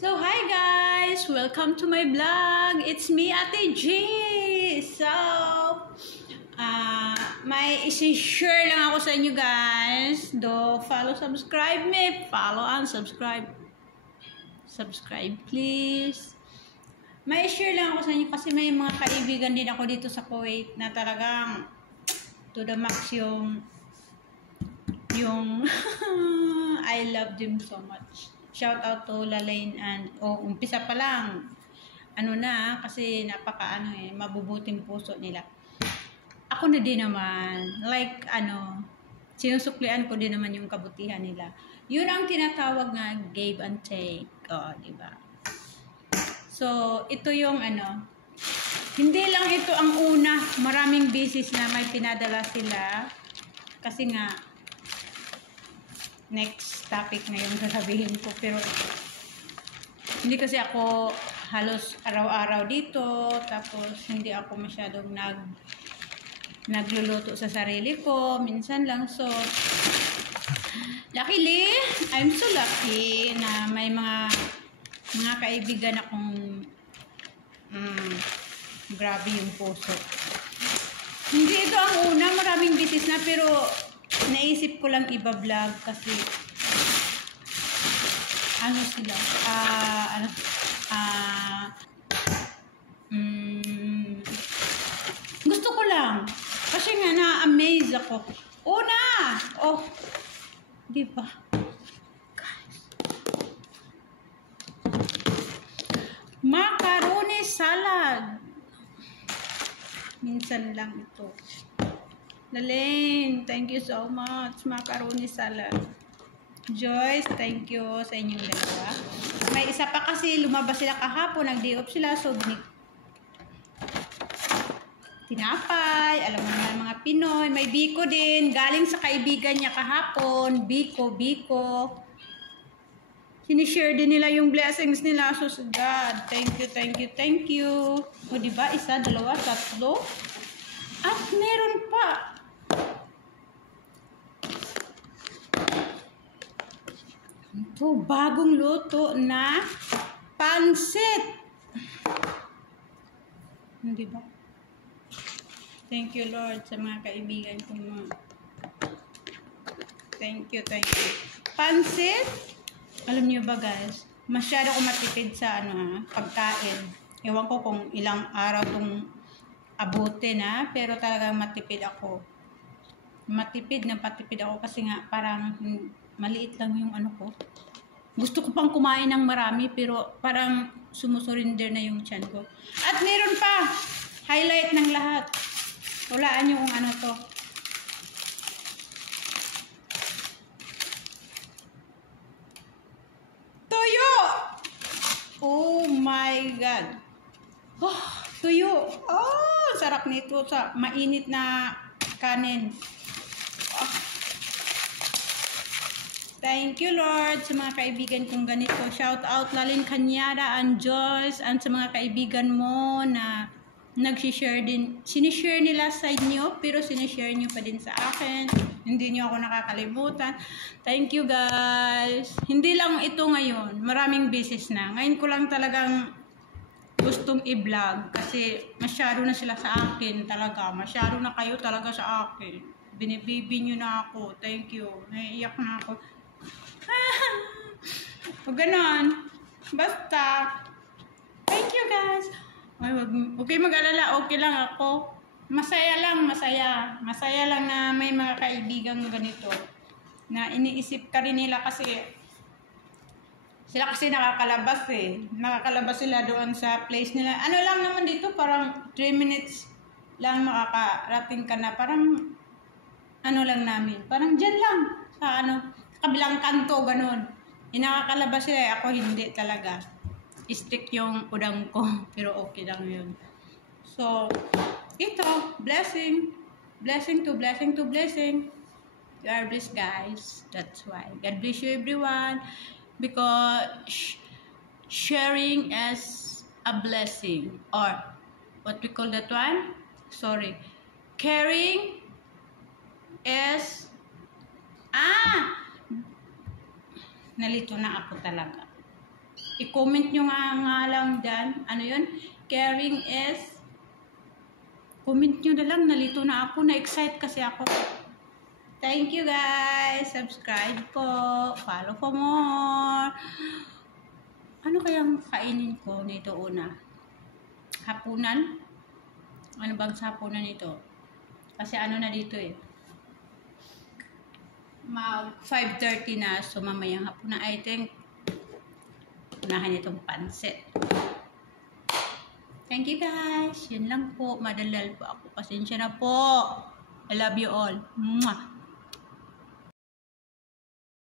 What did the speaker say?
So, hi guys! Welcome to my vlog! It's me, Ate G! So, may isi-share lang ako sa inyo guys. Follow, subscribe me. Follow and subscribe. Subscribe please. May share lang ako sa inyo kasi may mga kaibigan din ako dito sa Kuwait na talagang to the max yung I love them so much. Shout out to Lalaine and umpisa pa lang. Kasi mabubuting puso nila. Ako na din naman, sinusuklian ko din naman yung kabutihan nila. Yun ang tinatawag nga give and take. Diba? So, ito yung hindi lang ito ang una, maraming beses na may pinadala sila. Kasi nga, next topic na yung sasabihin ko. Pero, hindi kasi ako halos araw-araw dito. Tapos, hindi ako masyadong nagluluto sa sarili ko. Minsan lang. So, luckily, I'm so lucky na may mga kaibigan akong grabe yung puso. Hindi ito ang una. Maraming beses na. Pero, naisip ko lang iba-vlog kasi gusto ko lang kasi nga na-amaze ako. Di ba? Macaroni salad. Minsan lang ito. Lalaine, thank you so much. Macaroni salad. Joyce, thank you sa inyong dalawa. May isa pa kasi lumabas sila kahapon. Nag-day off sila. So, tinapay. Alam mo naman mga Pinoy. May biko din. Galing sa kaibigan niya kahapon. Biko. Sinishare din nila yung blessings nila. So, God, thank you. O, diba? Isa, dalawa, tatlo. At meron pa. Ito, bagong luto na pansit. Diba? Thank you, Lord, sa mga kaibigan ko mo. Thank you. Pansit. Alam niyo ba, guys? Masyado ko matipid sa pagkain. Ewan ko kung ilang araw tong abutin pero talagang matipid ako. Matipid ako kasi nga parang maliit lang yung ko. Gusto ko pang kumain ng marami pero parang sumusurinder na yung tiyan ko. At meron pa, highlight ng lahat. Walaan yung to. Tuyo! Oh my God! Tuyo! Sarap nito sa mainit na kanin. Thank you, Lord, sa mga kaibigan kong ganito. Shout out Lalin Kanyada and Joyce and sa mga kaibigan mo na nag-share din. Sinishare nila sa inyo, pero sinishare nyo pa din sa akin. Hindi nyo ako nakakalimutan. Thank you, guys. Hindi lang ito ngayon. Maraming beses na. Ngayon ko lang talagang gustong i-vlog kasi masyado na sila sa akin talaga. Masyado na kayo talaga sa akin. Binibibi nyo na ako. Thank you. Naiiyak na ako. O ganon. Basta. Thank you, guys. Huwag kayo mag-alala. Okay lang ako. Masaya lang. Masaya lang na may mga kaibigang ganito. Na iniisip ka rin nila kasi sila kasi nakakalabas Nakakalabas sila doon sa place nila. Lang naman dito, parang 3 minutes lang makakarating ka na. Parang lang namin. Parang dyan lang. Sa kabilang kanto, ganun. Nakakalabas sila. Ako hindi talaga. Strict yung udang ko. Pero okay lang yun. So, ito. Blessing. Blessing to blessing. You are blessed, guys. That's why. God bless you, everyone. Because sharing is a blessing. Or, what we call that one? Sorry. Caring is nalito na ako talaga. I-comment nyo nga lang dyan. Ano yun? Caring is... Comment nyo na lang. Nalito na ako. Na-excite kasi ako. Thank you guys. Subscribe po. Follow for more. Ano kayang kainin ko nito una? Hapunan? Ano bang sa hapunan nito? Kasi ano na dito eh. Mag 5:30 na. So mamayang hapunan. I think unahan itong pansit. Thank you guys. Yun lang po. Madalal po ako. Pasensya na po. I love you all. Mwah!